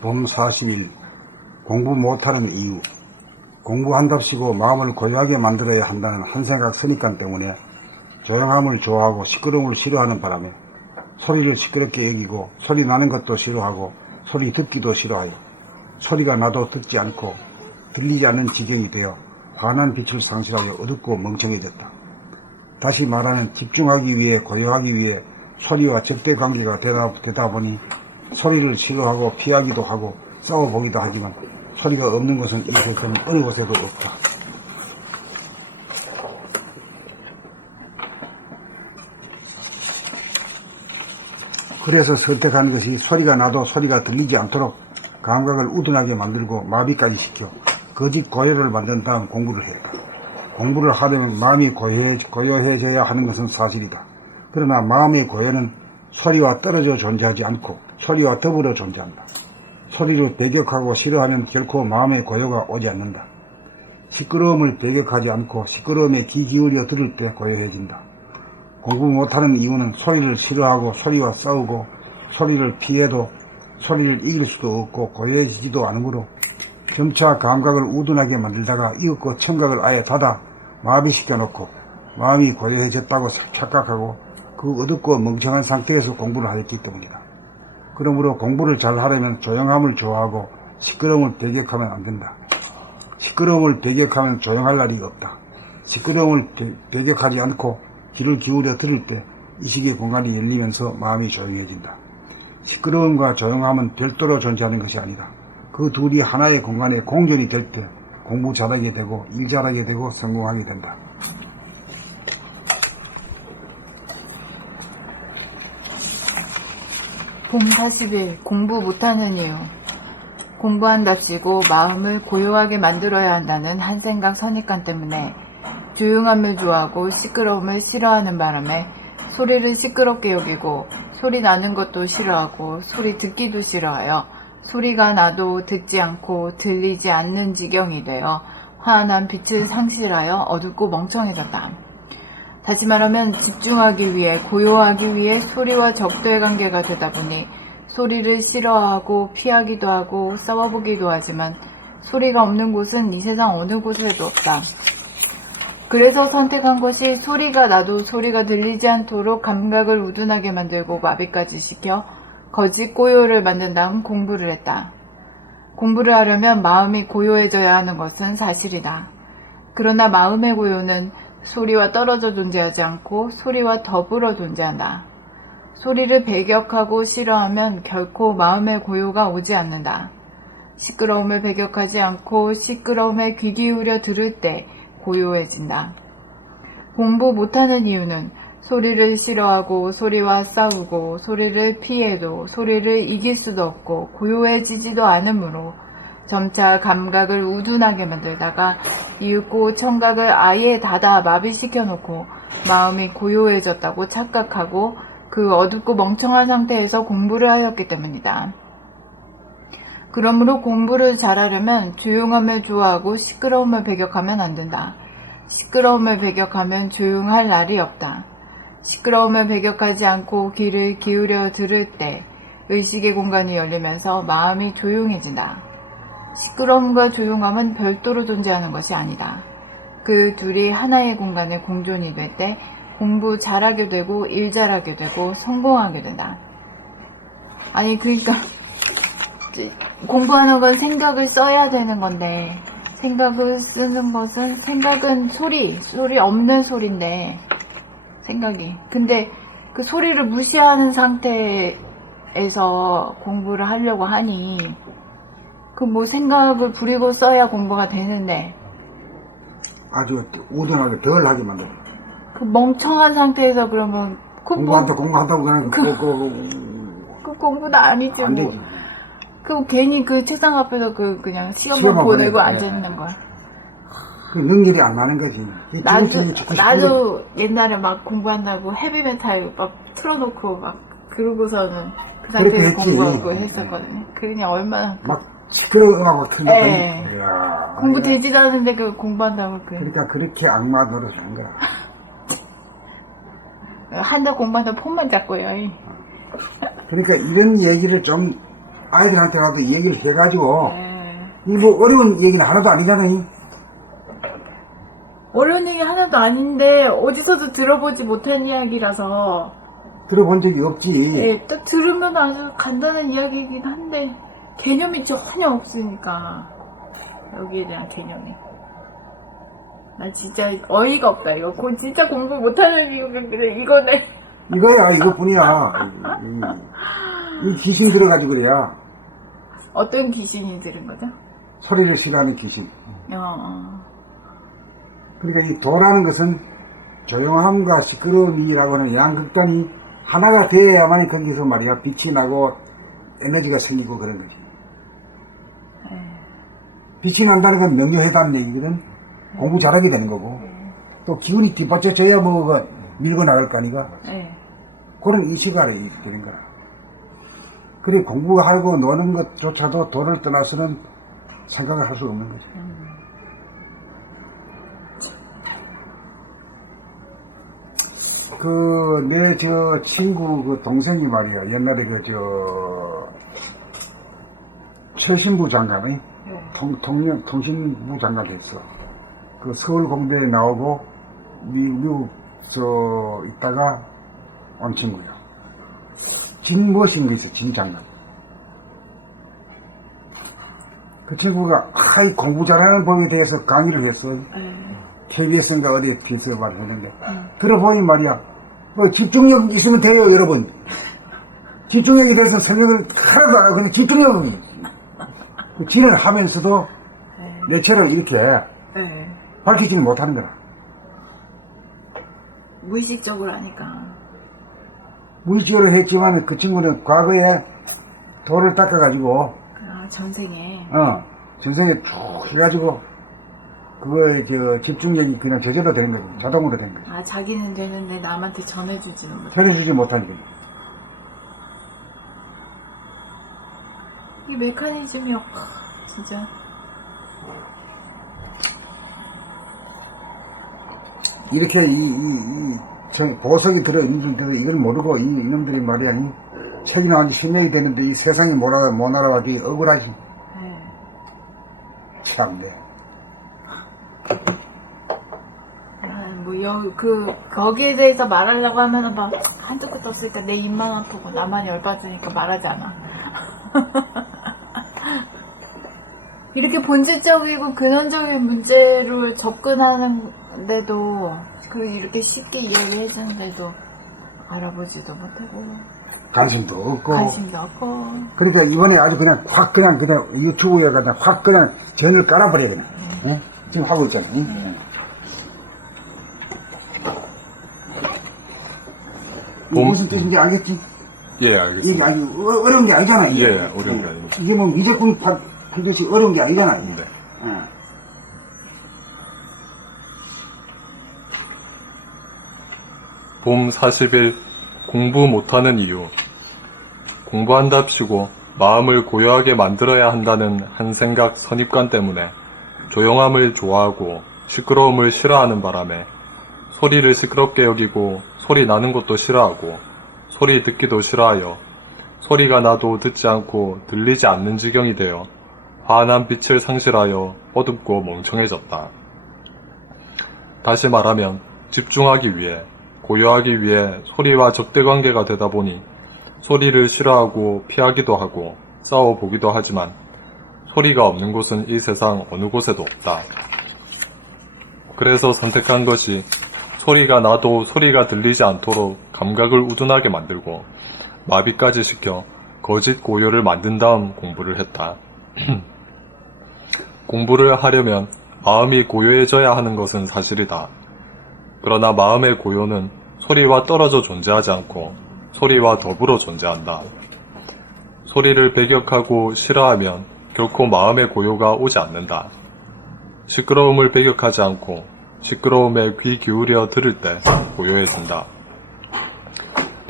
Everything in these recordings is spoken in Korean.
봄 40일 공부 못하는 이유. 공부한답시고 마음을 고요하게 만들어야 한다는 한생각 선입관 때문에 조용함을 좋아하고 시끄러움을 싫어하는 바람에 소리를 시끄럽게 여기고 소리 나는 것도 싫어하고 소리 듣기도 싫어하여 소리가 나도 듣지 않고 들리지 않는 지경이 되어 환한 빛을 상실하여 어둡고 멍청해졌다. 다시 말하는 집중하기 위해 고요하기 위해 소리와 적대관계가 되다 보니 소리를 싫어하고 피하기도 하고 싸워보기도 하지만 소리가 없는 것은 이 세상 어느 곳에도 없다. 그래서 선택한 것이 소리가 나도 소리가 들리지 않도록 감각을 우둔하게 만들고 마비까지 시켜 거짓 고요를 만든 다음 공부를 했다. 공부를 하려면 마음이 고요해져야 하는 것은 사실이다. 그러나 마음의 고요는 소리와 떨어져 존재하지 않고 소리와 더불어 존재한다. 소리를 배격하고 싫어하면 결코 마음의 고요가 오지 않는다. 시끄러움을 배격하지 않고 시끄러움에 귀 기울여 들을 때 고요해진다. 공부 못하는 이유는 소리를 싫어하고 소리와 싸우고 소리를 피해도 소리를 이길 수도 없고 고요해지지도 않으므로 점차 감각을 우둔하게 만들다가 이윽고 청각을 아예 닫아 마비시켜 놓고 마음이 고요해졌다고 착각하고 그 어둡고 멍청한 상태에서 공부를 하였기 때문이다. 그러므로 공부를 잘 하려면 조용함을 좋아하고 시끄러움을 배격하면 안 된다. 시끄러움을 배격하면 조용할 날이 없다. 시끄러움을 배격하지 않고 귀를 기울여 들을 때 이식의 공간이 열리면서 마음이 조용해진다. 시끄러움과 조용함은 별도로 존재하는 것이 아니다. 그 둘이 하나의 공간에 공존이 될 때 공부 잘하게 되고 일 잘하게 되고 성공하게 된다. 봄 40일 공부 못하는 이유. 공부한답시고 마음을 고요하게 만들어야 한다는 한생각 선입관 때문에 조용함을 좋아하고 시끄러움을 싫어하는 바람에 소리를 시끄럽게 여기고 소리 나는 것도 싫어하고 소리 듣기도 싫어하여 소리가 나도 듣지 않고 들리지 않는 지경이 되어 환한 빛을 상실하여 어둡고 멍청해졌다. 다시 말하면 집중하기 위해 고요하기 위해 소리와 적대관계가 되다 보니 소리를 싫어하고 피하기도 하고 싸워보기도 하지만 소리가 없는 곳은 이 세상 어느 곳에도 없다. 그래서 선택한 것이 소리가 나도 소리가 들리지 않도록 감각을 우둔하게 만들고 마비까지 시켜 거짓 고요를 만든 다음 공부를 했다. 공부를 하려면 마음이 고요해져야 하는 것은 사실이다. 그러나 마음의 고요는 소리와 떨어져 존재하지 않고 소리와 더불어 존재한다. 소리를 배격하고 싫어하면 결코 마음의 고요가 오지 않는다. 시끄러움을 배격하지 않고 시끄러움에 귀 기울여 들을 때 고요해진다. 공부 못하는 이유는 소리를 싫어하고 소리와 싸우고 소리를 피해도 소리를 이길 수도 없고 고요해지지도 않으므로 점차 감각을 우둔하게 만들다가 이윽고 청각을 아예 닫아 마비시켜 놓고 마음이 고요해졌다고 착각하고 그 어둡고 멍청한 상태에서 공부를 하였기 때문이다. 그러므로 공부를 잘하려면 조용함을 좋아하고 시끄러움을 배격하면 안 된다. 시끄러움을 배격하면 조용할 날이 없다. 시끄러움을 배격하지 않고 귀를 기울여 들을 때 의식의 공간이 열리면서 마음이 조용해진다. 시끄러움과 조용함은 별도로 존재하는 것이 아니다. 그 둘이 하나의 공간에 공존이 될 때 공부 잘하게 되고 일 잘하게 되고 성공하게 된다. 아니 그러니까 공부하는 건 생각을 써야 되는 건데 생각을 쓰는 것은 생각은 소리 없는 소리인데 생각이 근데 그 소리를 무시하는 상태에서 공부를 하려고 하니 그 뭐 생각을 부리고 써야 공부가 되는데 아주 우둔하게 덜 하게 만들어. 그 멍청한 상태에서 그러면 공부한다고 그냥 그 공부도 아니지 안 뭐. 되지. 그 괜히 그 책상 앞에서 그냥 시험만 보내고 앉아 있는 거야. 그 능률이 안 나는 거지. 나도 옛날에 막 공부한다고 헤비메탈 막 틀어놓고 막 그러고서는 그 상태에서 공부하고 했었거든요. 그러니 얼마나 막 시끄러운 음악을 틀렸더니 공부 되지도 않은데 그 공부한다고 그러니까 그렇게 악마 노릇한 거야. 한 달 공부한다고 폰만 잡고요. 그러니까 이런 얘기를 좀 아이들한테라도 얘기를 해가지고 네. 이 뭐 어려운 얘기는 하나도 아니잖아요. 어려운 얘기 하나도 아닌데 어디서도 들어보지 못한 이야기라서 들어본 적이 없지. 예, 딱 들으면 아주 간단한 이야기이긴 한데 개념이 전혀 없으니까 여기에 대한 개념이 나 진짜 어이가 없다. 이거 진짜 공부 못하는 이거네. 이거야, 이것뿐이야. 이 귀신 들어가지고 그래야. 어떤 귀신이 들은 거죠? 소리를 싫어하는 귀신. 어. 그러니까 이 도라는 것은 조용함과 시끄러움이라고 하는 양극단이 하나가 되어야만 거기서 말이야 빛이 나고 에너지가 생기고 그런 거지. 네. 빛이 난다는 건 명료하다는 얘기거든. 공부 잘하게 되는 거고. 또 기운이 뒷받쳐져야 뭐 밀고 나갈 거 아니가. 네. 그런 의식이 되는 거라. 그래 공부하고 노는 것조차도 도를 떠나서는 생각을 할 수 없는 거죠. 내 친구 동생이 말이야. 옛날에 최신부 장관이 네. 통신부 장관 됐어. 서울공대에 나오고 미국 있다가 온 친구야. 진 무엇인 게 있어, 진 장관. 그 친구가 공부 잘하는 법에 대해서 강의를 했어. KBS인가 어디에 비서 말을 했는데 들어보니 말이야 집중력 있으면 돼요 여러분. 집중력에 대해서 설명을 하나도 안 하고 그냥 집중력이 지는 하면서도 내처럼 이렇게 밝히지는 못하는 거라. 무의식적으로 하니까. 무의식적으로 했지만 그 친구는 과거에 돌을 닦아가지고 전생에 전생에 쭉 해가지고 그거에 집중력이 그냥 제대로 되는 거지. 자동으로 되는 거지. 자기는 되는데 남한테 전해주지는 못해. 전해주지 못하니까. 이 메커니즘이 진짜. 이렇게 보석이 들어있는데도 이걸 모르고 이놈들이 말이야 책이 나온 지 10년이 되는데 이 세상이 못 알아가지고 억울하지. 참네. 거기에 대해서 말하려고 하면은 막 한두 끝 없을 때 내 입만 아프고 나만 열받으니까 말하지 않아. 이렇게 본질적이고 근원적인 문제로 접근하는데도 이렇게 쉽게 이야기해주는데도 알아보지도 못하고 관심도 없고. 그러니까 이번에 아주 그냥 유튜브에 확 전을 깔아버려야 되나. 응? 지금 하고 있잖아. 무슨 뜻인지 알겠지? 예, 알겠습니다. 이게 아주 어려운 게 아니잖아. 예, 어려운 게 아닙니다. 이게 뭐 미적분 풀듯이 어려운 게 아니잖아. 네. 봄 40일 공부 못하는 이유. 공부한답시고 마음을 고요하게 만들어야 한다는 한 생각 선입관 때문에 조용함을 좋아하고 시끄러움을 싫어하는 바람에 소리를 시끄럽게 여기고 소리 나는 것도 싫어하고 소리 듣기도 싫어하여 소리가 나도 듣지 않고 들리지 않는 지경이 되어 환한 빛을 상실하여 어둡고 멍청해졌다. 다시 말하면 집중하기 위해 고요하기 위해 소리와 적대관계가 되다 보니 소리를 싫어하고 피하기도 하고 싸워보기도 하지만 소리가 없는 곳은 이 세상 어느 곳에도 없다. 그래서 선택한 것이 소리가 나도 소리가 들리지 않도록 감각을 우둔하게 만들고 마비까지 시켜 거짓 고요를 만든 다음 공부를 했다. 공부를 하려면 마음이 고요해져야 하는 것은 사실이다. 그러나 마음의 고요는 소리와 떨어져 존재하지 않고 소리와 더불어 존재한다. 소리를 배격하고 싫어하면 결코 마음의 고요가 오지 않는다. 시끄러움을 배격하지 않고 시끄러움에 귀 기울여 들을 때 고요해진다.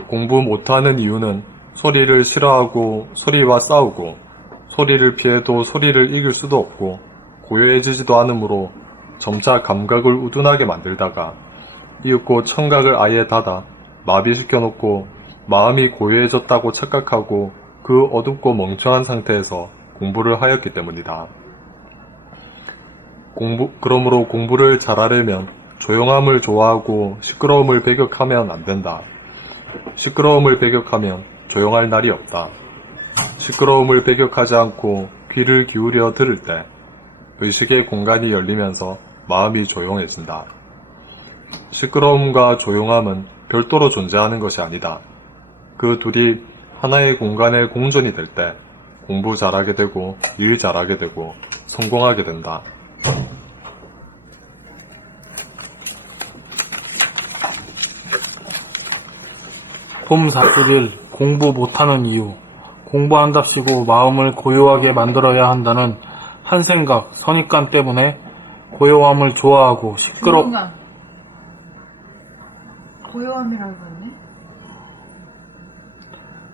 공부 못하는 이유는 소리를 싫어하고 소리와 싸우고 소리를 피해도 소리를 이길 수도 없고 고요해지지도 않으므로 점차 감각을 우둔하게 만들다가 이윽고 청각을 아예 닫아 마비시켜놓고 마음이 고요해졌다고 착각하고 그 어둡고 멍청한 상태에서 공부를 하였기 때문이다. 그러므로 공부를 잘하려면 조용함을 좋아하고 시끄러움을 배격하면 안 된다. 시끄러움을 배격하면 조용할 날이 없다. 시끄러움을 배격하지 않고 귀를 기울여 들을 때 의식의 공간이 열리면서 마음이 조용해진다. 시끄러움과 조용함은 별도로 존재하는 것이 아니다. 그 둘이 하나의 공간에 공존이 될 때 공부 잘하게 되고 일 잘하게 되고 성공하게 된다. 봄 40일 공부 못하는 이유. 공부한답시고 마음을 고요하게 만들어야 한다는 한 생각, 선입관 때문에 고요함을 좋아하고 조용함. 고요함이라고 했네?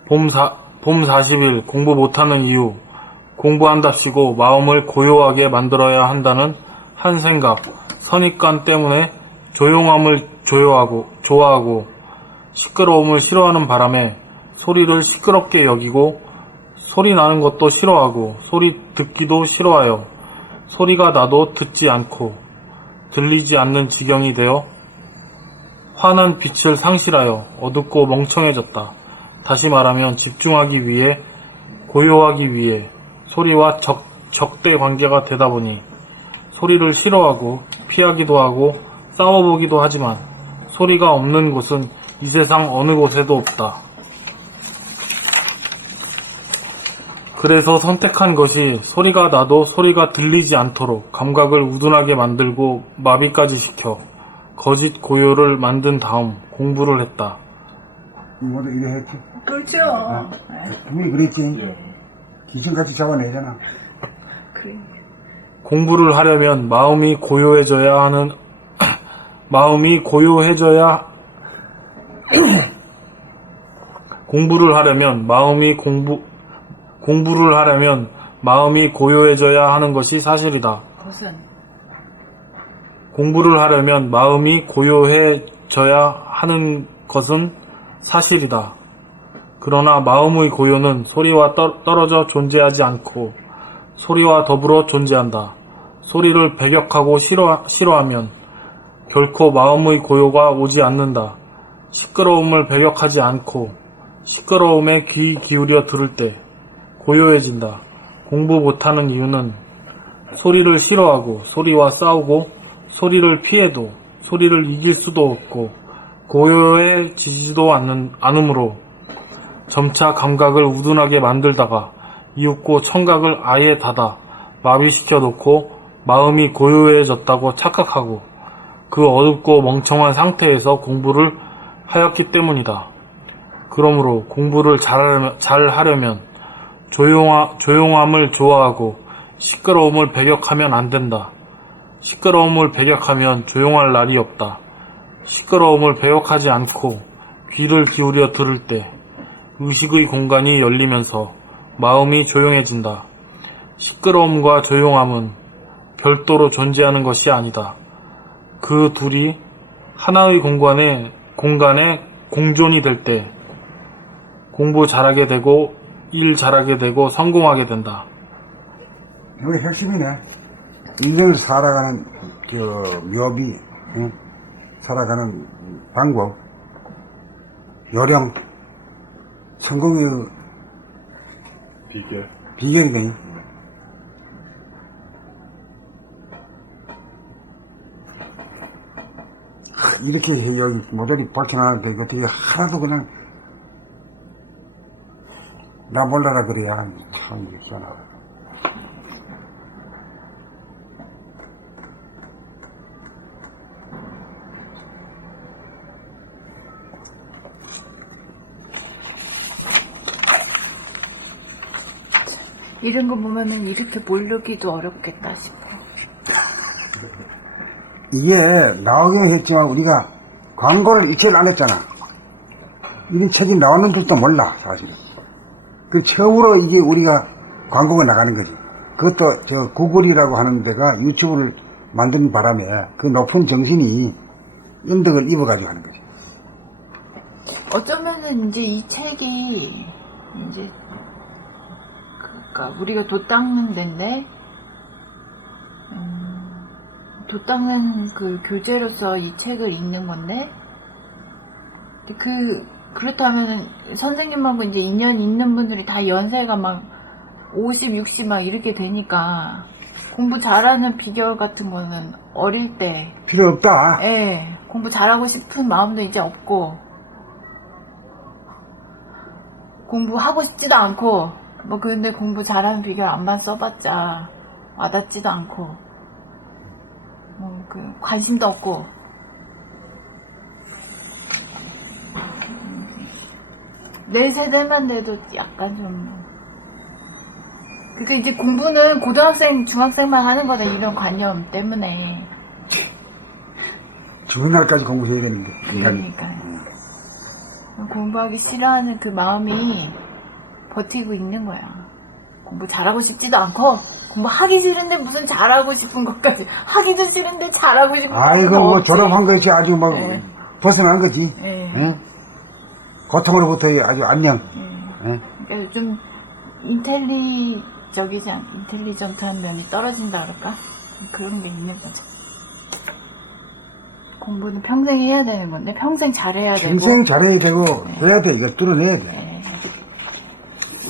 봄 40일 공부 못하는 이유. 공부한답시고 마음을 고요하게 만들어야 한다는 한 생각, 선입관 때문에 조용함을 좋아하고 시끄러움을 싫어하는 바람에 소리를 시끄럽게 여기고 소리 나는 것도 싫어하고 소리 듣기도 싫어하여 소리가 나도 듣지 않고 들리지 않는 지경이 되어 환한 빛을 상실하여 어둡고 멍청해졌다. 다시 말하면 집중하기 위해 고요하기 위해 소리와 적대 관계가 되다 보니 소리를 싫어하고 피하기도 하고 싸워보기도 하지만 소리가 없는 곳은 이 세상 어느 곳에도 없다. 그래서 선택한 것이 소리가 나도 소리가 들리지 않도록 감각을 우둔하게 만들고 마비까지 시켜 거짓 고요를 만든 다음 공부를 했다. 모두 이래 했지. 그렇죠. 분명히 그랬지. 귀신같이 잡아내잖아. 그래. 공부를 하려면 마음이 고요해져야 공부를 하려면 마음이 고요해져야 하는 것이 사실이다. 무슨? 공부를 하려면 마음이 고요해져야 하는 것은 사실이다. 그러나 마음의 고요는 소리와 떨어져 존재하지 않고 소리와 더불어 존재한다. 소리를 배격하고 싫어하면 결코 마음의 고요가 오지 않는다. 시끄러움을 배격하지 않고 시끄러움에 귀 기울여 들을 때 고요해진다. 공부 못하는 이유는 소리를 싫어하고 소리와 싸우고 소리를 피해도 소리를 이길 수도 없고 고요해지지도 않으므로 점차 감각을 우둔하게 만들다가 이윽고 청각을 아예 닫아 마비시켜 놓고 마음이 고요해졌다고 착각하고 그 어둡고 멍청한 상태에서 공부를 하였기 때문이다. 그러므로 공부를 잘하려면 조용함을 좋아하고 시끄러움을 배격하면 안 된다. 시끄러움을 배격하면 조용할 날이 없다. 시끄러움을 배격하지 않고 귀를 기울여 들을 때 의식의 공간이 열리면서 마음이 조용해진다. 시끄러움과 조용함은 별도로 존재하는 것이 아니다. 그 둘이 하나의 공간에 공존이 될 때 공부 잘하게 되고 일 잘하게 되고 성공하게 된다. 여기 핵심이네. 인생을 살아가는 묘비, 응? 살아가는 방법, 요령, 성공의 비결이네. 이렇게 여기 모조리 밝혀놨는데 어떻게 하나도 그냥 나 몰라라 그래야 참 희한하다. 이런 거 보면은 이렇게 모르기도 어렵겠다 싶어. 이게 나오긴 했지만 우리가 광고를 일체를 안 했잖아. 이런 책이 나오는 줄도 몰라 사실은. 그 처음으로 이게 우리가 광고가 나가는 거지. 그것도 저 구글이라고 하는 데가 유튜브를 만드는 바람에 그 높은 정신이 연덕을 입어가지고 하는 거지. 어쩌면은 이제는 이제 이 책이 이제 그러니까 우리가 돛 닦는 데인데 돛 닦는 그 교재로서 이 책을 읽는 건데 그렇다면 선생님하고 이제 인연 있는 분들이 다 연세가 막 50, 60 막 이렇게 되니까 공부 잘하는 비결 같은 거는 어릴 때 필요 없다. 예, 공부 잘하고 싶은 마음도 이제 없고 공부하고 싶지도 않고 뭐 근데 공부 잘하는 비결 안만 써봤자 와닿지도 않고 뭐 그 관심도 없고 내 세대만 돼도 약간 좀 그러니까 이제 공부는 고등학생, 중학생만 하는 거다 이런 관념 때문에 죽은 날까지 공부해야겠는데. 그러니까요. 공부하기 싫어하는 그 마음이 버티고 있는 거야. 공부 잘하고 싶지도 않고 공부하기 싫은데 무슨 잘하고 싶은 것까지 하기도 싫은데 잘하고 싶은 아이고 것도 뭐 없지. 졸업한 것이 아주 막 네. 벗어난 거지. 네. 응? 고통으로부터 아주 안녕. 응? 그러니까 좀 인텔리전트한 면이 떨어진다 그럴까? 그런 게 있는 거지. 공부는 평생 해야 되는 건데 평생 잘해야 되고 평생 잘해야 되고 해야 돼. 이걸 뚫어내야 돼. 네.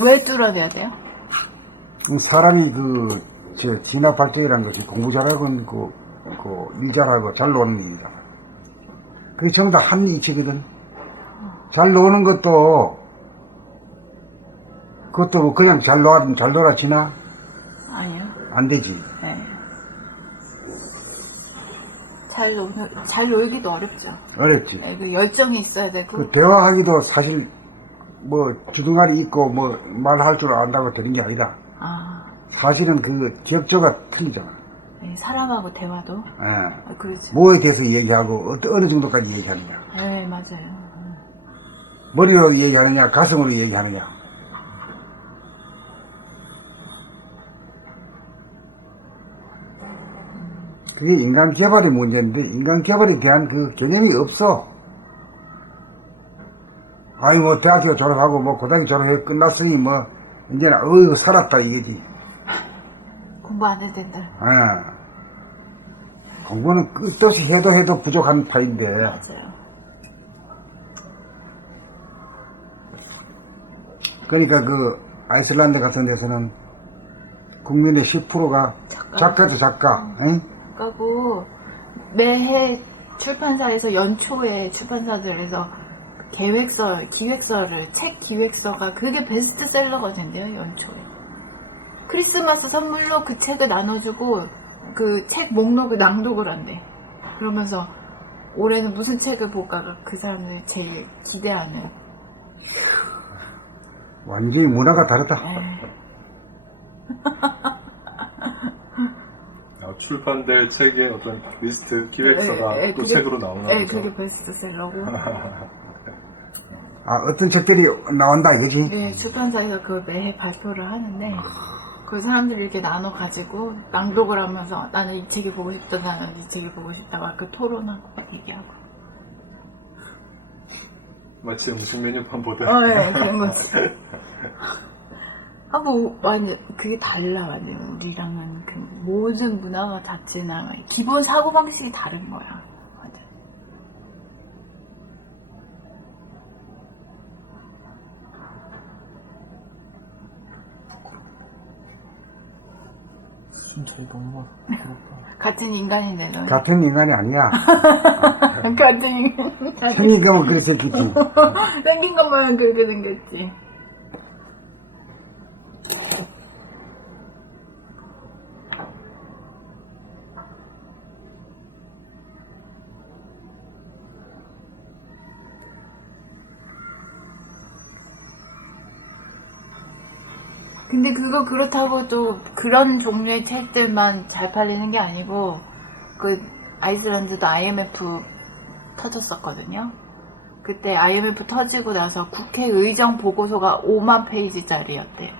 왜 뚫어내야 돼요? 사람이 진화 발전이라는 것이 공부 잘하고 일 잘하고 잘 노는 일이다. 그게 전부 다 한 이치거든. 잘 노는 것도 뭐 그냥 잘 놀아지나? 아니요. 안 되지. 네. 잘 놀기도 어렵죠. 어렵지. 네, 그 열정이 있어야 되고. 그 대화하기도 사실 뭐 주둥아리 있고 뭐 말할 줄 안다고 되는 게 아니다. 아, 사실은 그 격조가 틀리잖아. 네, 사람하고 대화도. 예. 그렇죠. 뭐에 대해서 얘기하고 어느 정도까지 얘기하느냐. 네, 맞아요. 머리로 얘기하느냐 가슴으로 얘기하느냐. 그게 인간 개발의 문제인데 인간 개발에 대한 그 개념이 없어. 아니 뭐 대학교 졸업하고 뭐 고등학교 졸업해 끝났으니 뭐 이제는 살았다 이거지. 공부 안 해도 된다. 공부는 끝없이 해도 부족한 파인데. 맞아요. 그러니까 아이슬란드 같은 데서는 국민의 10%가 작가죠 작가. 응? 그리고 매해 출판사에서 연초에 출판사들에서 기획서를 책 기획서가 그게 베스트셀러가 된대요. 연초에 크리스마스 선물로 그 책을 나눠주고 그 책 목록을 낭독을 한대. 그러면서 올해는 무슨 책을 볼까가 그 사람들이 제일 기대하는. 완전히 문화가 다르다. 출판될 책의 어떤 리스트 기획서가 또 책으로 나오나 네, 보죠. 그게 베스트셀러고. 어떤 책들이 나온다 이거지. 네, 출판사에서 그걸 매해 발표를 하는데 그 사람들이 이렇게 나눠 가지고 낭독을 하면서 나는 이 책이 보고 싶다, 나는 이 책이 보고 싶다 막 그 토론하고 얘기하고. 마치 음식 메뉴판 보듯. 네, 그런 거지. 뭐 완전 그게 달라. 완전 우리랑은 그 모든 문화가 자체나 기본 사고 방식이 다른 거야. 완전. 순차이 너무 같은 인간인데도. 같은 인간이 아니야. 같은 인간. 생긴 거면 그렇게 했겠지. 생긴 것만 그렇게 생겼지. 근데 그거 그렇다고 또 그런 종류의 책들만 잘 팔리는 게 아니고 그 아이슬란드도 IMF 터졌었거든요. 그때 IMF 터지고 나서 국회 의정 보고서가 5만 페이지짜리였대.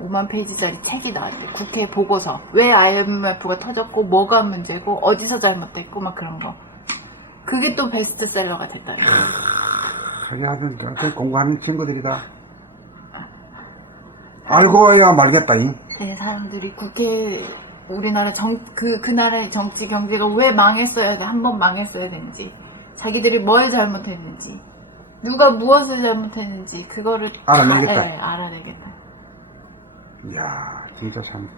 5만 페이지짜리 책이 나왔대. 국회 보고서. 왜 IMF가 터졌고 뭐가 문제고 어디서 잘못됐고 막 그런 거. 그게 또 베스트셀러가 됐다. 하게 하든 저렇게 공부하는 친구들이다. 알고 해야 말겠다. 네, 사람들이 우리나라 그 나라의 정치 경제가 왜 망했어야 돼, 한 번 망했어야 되는지, 자기들이 뭘 잘못했는지, 누가 무엇을 잘못했는지, 그거를 알아내겠다. 다, 네, 알아내겠다. 이야, 진짜 참,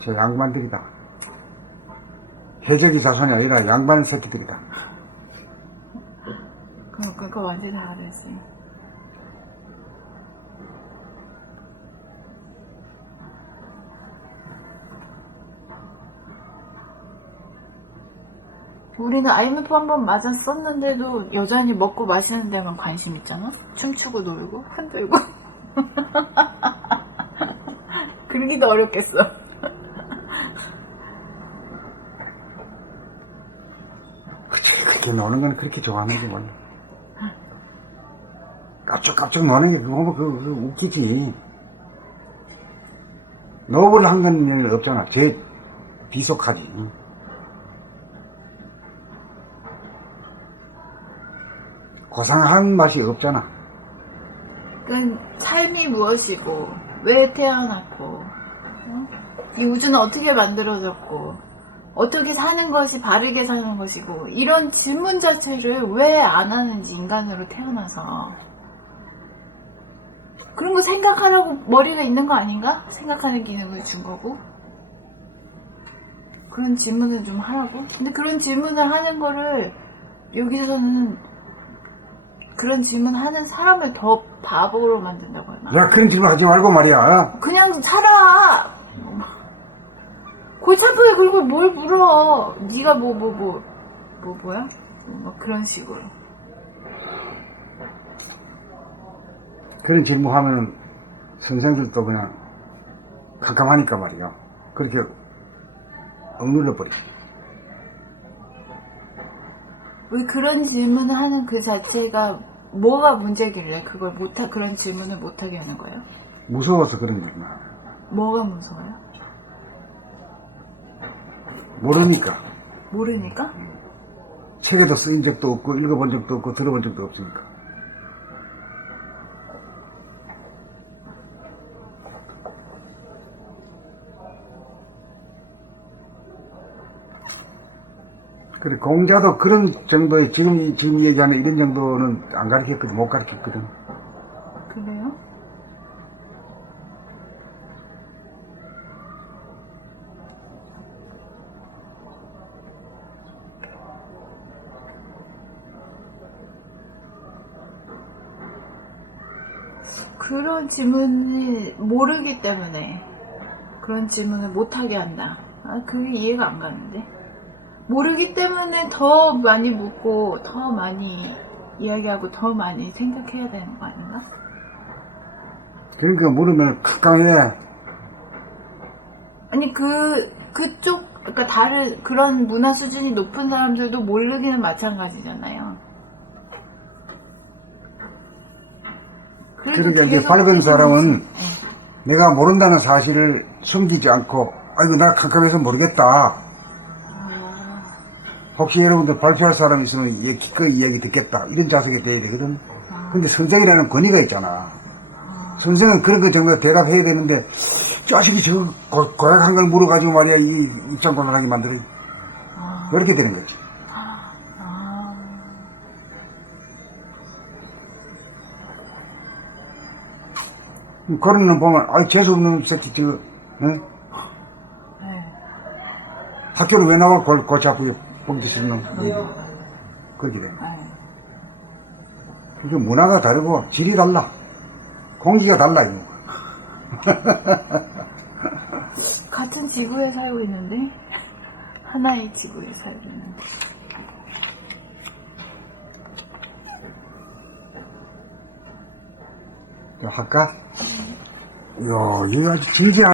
저 양반들이다. 해적이 자손이 아니라 양반 새끼들이다. 그거 완전히 다르지. 우리는 IMF 한 번 맞았었는데도 여전히 먹고 마시는 데만 관심 있잖아? 춤추고 놀고 흔들고 그러기도 어렵겠어. 그치, 그렇게 노는 건 그렇게 좋아하는지 몰라. 깝죽깝죽 노는 게 그거 그 웃기지. 노블 한 건 없잖아. 제 비속하지. 고상한 맛이 없잖아. 그러니까 삶이 무엇이고, 왜 태어났고, 이 우주는 어떻게 만들어졌고, 어떻게 사는 것이 바르게 사는 것이고, 이런 질문 자체를 왜 안 하는지, 인간으로 태어나서. 그런 거 생각하라고 머리가 있는 거 아닌가? 생각하는 기능을 준 거고. 그런 질문을 좀 하라고. 근데 그런 질문을 하는 거를 여기서는 그런 질문하는 사람을 더 바보로 만든다고 하나? 야, 그런 질문 하지 말고 말이야. 그냥 살아. 골치 아프게 그리고 뭘 물어? 네가 뭐야? 뭐 그런 식으로. 그런 질문하면은 선생들도 그냥 깜깜하니까 말이야. 그렇게 억눌러 버리지. 왜 그런 질문을 하는 그 자체가 뭐가 문제길래 그런 질문을 못하게 하는 거예요? 무서워서 그런 거구나. 뭐가 무서워요? 모르니까. 모르니까? 책에도 쓰인 적도 없고 읽어본 적도 없고 들어본 적도 없으니까. 그래, 공자도 그런 정도의 지금 얘기하는 이런 정도는 안 가르쳤거든. 못 가르쳤거든. 그래요? 그런 질문을 모르기 때문에 그런 질문을 못하게 한다. 그게 이해가 안 가는데. 모르기 때문에 더 많이 묻고 더 많이 이야기하고 더 많이 생각해야 되는 거 아닌가? 그러니까 물으면 깜깜해. 아니 그쪽 그러니까 다른 그런 문화 수준이 높은 사람들도 모르기는 마찬가지잖아요. 그러니까 이제 계속 밝은 사람은 네. 내가 모른다는 사실을 숨기지 않고 아이고 나 깜깜해서 모르겠다. 혹시 여러분들 발표할 사람 있으면 기꺼이 이야기 듣겠다. 이런 자세가 돼야 되거든. 근데 선생이라는 권위가 있잖아. 선생은 그런 거 정도 대답해야 되는데 자식이 저 고약한 걸 물어가지고 말이야 이 입장 곤란하게 만들어. 그렇게 되는 거지. 그런 놈 보면 아이 재수없는 새끼 저거 응? 네. 학교를 왜 나와 골치 아프게 뻥치 씹는 놈. 그렇게 되는 거야. 네. 그래서 문화가 다르고 질이 달라. 공기가 달라 이거. 같은 지구에 살고 있는데 하나의 지구에 살고 있는데 할까? 이야, 이거 아주 진지한